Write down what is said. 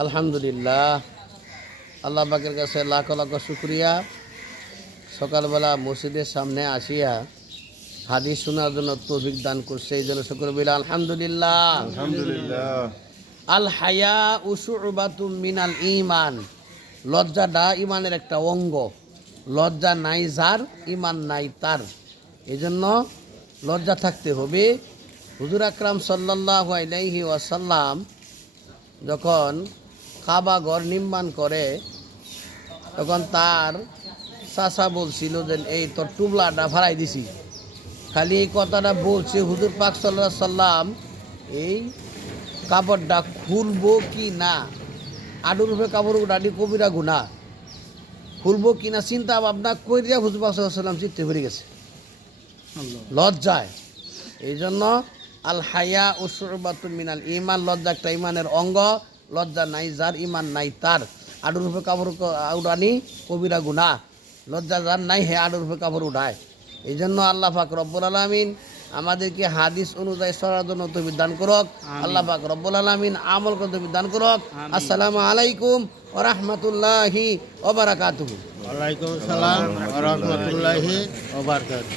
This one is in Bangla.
আলহামদুলিল্লাহ, আল্লাহ পাকের কাছে লাখ লাখ শুক্রিয়া। সকালবেলা মসজিদের সামনে আসিয়া হাদিস শোনার জন্য তৌফিক দান করছে, এই জন্য শুকর বিলা আলহামদুলিল্লাহ। আলহামদুলিল্লাহ। আল হায়া উশুবাতুম মিনাল ঈমান, লজ্জাটা ইমানের একটা অঙ্গ। লজ্জা নাই যার, ইমান নাই তার। এই জন্য লজ্জা থাকতে হবে। হুজুর আকরাম সাল্লাল্লাহু আলাইহি ওয়াসাল্লাম যখন কাবা ঘর নির্মাণ করে, তখন তার চাচা বলছিল যে এই তোর টুবলাটা ভাড়াই দিছি। খালি এই কথাটা বলছে, হুজুর পাক সাল্লাল্লাহু আলাইহি সাল্লাম এই কাপড়টা খুলবো কি না, আডুর রূপে কাপড় উঠানি কবিরা গুণা, খুলবো কি না চিন্তা ভাবনা কইরা হুজুর পাক সাল্লাল্লাহু আলাইহি সাল্লাম চিত্তে পড়ে গেছে লজ্জায়। এই জন্য আল হায়া ও শুরবাতুম মিনাল ঈমান, লজ্জা একটা ইমানের অঙ্গ। লজ্জা নাই যার, ইমান নাই তার। আডুর রূপে কাপড় উড়ানি কবিরা গুনাহ। লজ্জা যার নাই, হে আডুর রূপে কাপড় উঠায়। এই জন্য আল্লাহ পাক রব্বুল আলামিন আমাদেরকে হাদিস অনুযায়ী চলার জন্য তৌফিক দান করুক। আল্লাহ পাক রব্বুল আলামিন আমল করতে তৌফিক দান করুক। আসসালামু আলাইকুম ওয়া রাহমাতুল্লাহি ওয়া বারাকাতুহু। ওয়ালাইকুম আসসালাম ওয়া রাহমাতুল্লাহি ওয়া বারাকাতুহু।